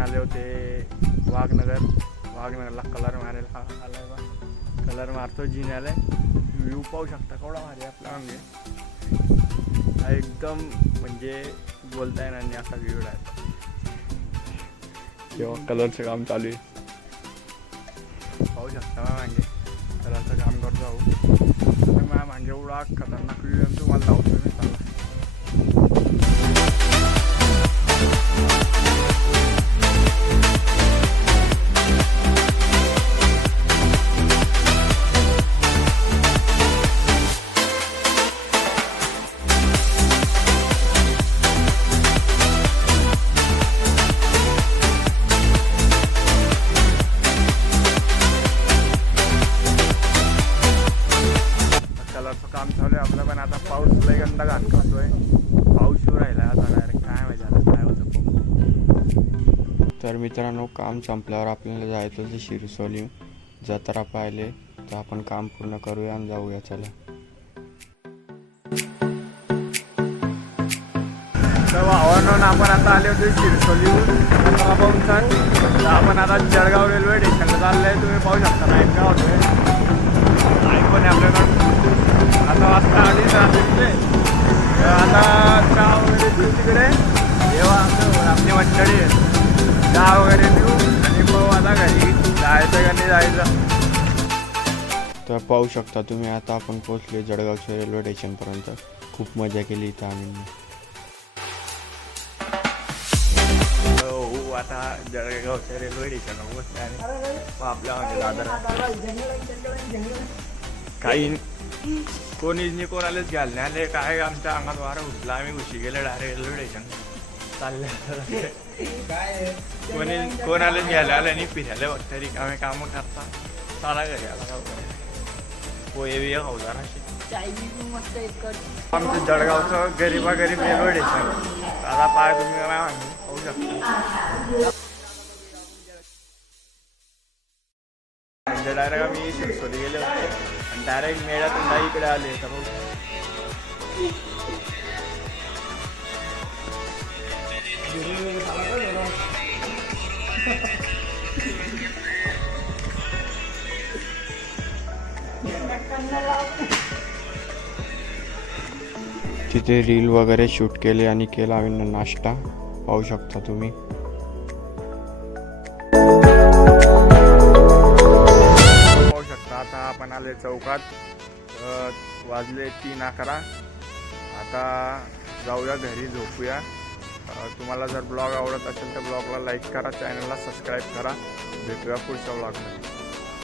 आले होते वाघनगरला कलर मारायला आलाय बा. कलर मारतो जिन्याला. व्ह्यू पाहू शकता केवढा भारी आपला म्हणजे एकदम म्हणजे बोलता येणार नाही असा व्ह्यू आहे. तेव्हा कलरचं काम चालू आहे पाहू शकता बा. मागे कलरचं काम करतो आहो. तर मागे एवढा खतरनाक व्ह्यू आहे तुम्हाला लावतो मी चालला. काम चालू आहे आपलं. पण आता पाऊस लय गंदा घाण करतोय. पाऊस येऊ राहिला आता डायरेक्ट. काय माहिती आता काय होतं. तर मित्रांनो, काम संपल्यावर आपल्याला जायचं होतं शिरसोली जत्रा पाहिले. तर आपण काम पूर्ण करूया आणि जाऊया. चला. तर भावांनो, आपण आता आले होते शिरसोलीहून जत्रा पाहून सण. तर आपण आता जळगाव रेल्वे स्टेशनला चाललंय. तुम्ही पाहू शकता नाईट काय होतोय. नाईट पण आपल्याकडं आता वाजता आली तिथे. आता चहा वगैरे पिऊ तिकडे. जेव्हा आपली मंडळी आहे चहा वगैरे पिऊ आणि पाहू आता घरी जायचं का नाही जायचं. तर पाहू शकता तुम्ही आता आपण पोहोचले जळगावच्या रेल्वे स्टेशनपर्यंत. खूप मजा केली इथं आम्ही. हो आता जळगावच्या रेल्वे स्टेशन पोहोचले आणि आपल्या दादर काही कोणीच नाही कोणालाच घ्यायला नाही आले. काय आमच्या अंगात वारा उठला. आम्ही घुशी गेले डायरेक्ट रेल्वे स्टेशन चालले. कोणालाच घ्यायला आलं नाही. फिरायला बघता रिकामे कामं करता चाला घरी आला का पोहे बिये खाऊ जरा. आमचं जळगावचं गरीबा गरीब रेल्वे स्टेशन. आता पाय तुम्ही काय पाहू शकता. म्हणजे डायरेक्ट आम्ही शिरसोली गेले होते आणि डायरेक्ट मेळ्यातून इकडे आले. तर तिथे रील वगैरे शूट केले आणि केला आम्ही नाश्ता. पाहू शकता तुम्ही. आता आपण आले चौकात. वाजले 3:11. आता जाऊया घरी झोपूया. तुम्हाला जर ब्लॉग आवडत असेल तर ब्लॉगला लाईक करा, चॅनलला सबस्क्राईब करा. भेटूया पुढच्या ब्लॉगमध्ये.